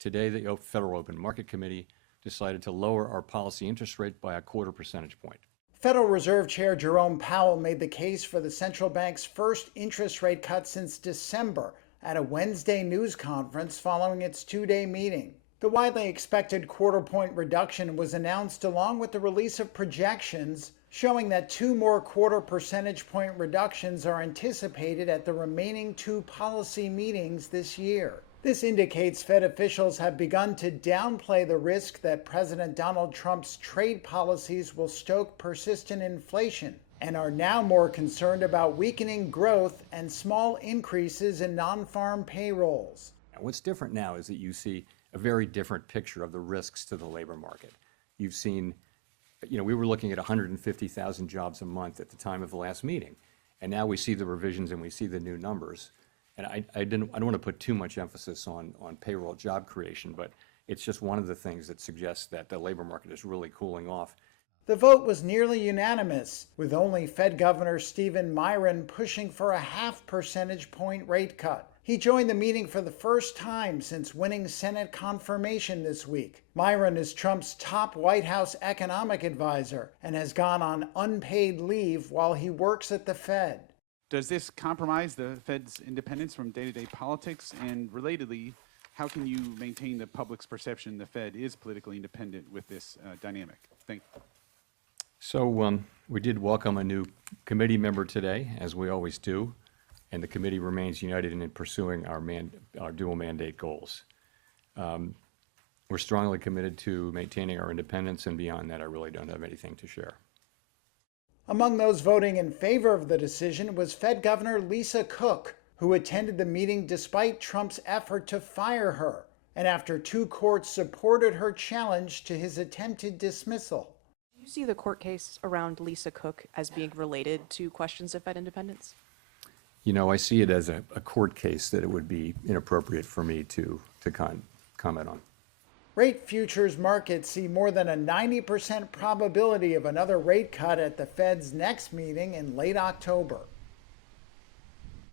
Today, the Federal Open Market Committee decided to lower our policy interest rate by a 1/4 percentage point. Federal Reserve Chair Jerome Powell made the case for the central bank's first interest rate cut since December at a Wednesday news conference following its two-day meeting. The widely expected 1/4 point reduction was announced along with the release of projections showing that 2 more 1/4 percentage point reductions are anticipated at the remaining 2 policy meetings this year. This indicates Fed officials have begun to downplay the risk that President Donald Trump's trade policies will stoke persistent inflation and are now more concerned about weakening growth and small increases in non-farm payrolls. What's different now is that you see a very different picture of the risks to the labor market. You've seen, we were looking at 150,000 jobs a month at the time of the last meeting, and now we see the revisions and we see the new numbers. And I don't want to put too much emphasis on payroll job creation, but it's just one of the things that suggests that the labor market is really cooling off. The vote was nearly unanimous, with only Fed Governor Stephen Miron pushing for a 1/2 percentage point rate cut. He joined the meeting for the first time since winning Senate confirmation this week. Miron is Trump's top White House economic advisor and has gone on unpaid leave while he works at the Fed. Does this compromise the Fed's independence from day-to-day politics? And relatedly, how can you maintain the public's perception the Fed is politically independent with this dynamic? Thank you. So we did welcome a new committee member today, as we always do, and the committee remains united in pursuing our dual mandate goals. We're strongly committed to maintaining our independence, and beyond that, I really don't have anything to share. Among those voting in favor of the decision was Fed Governor Lisa Cook, who attended the meeting despite Trump's effort to fire her, and after 2 courts supported her challenge to his attempted dismissal. Do you see the court case around Lisa Cook as being related to questions of Fed independence? I see it as a court case that it would be inappropriate for me to comment on. Rate futures markets see more than a 90% probability of another rate cut at the Fed's next meeting in late October.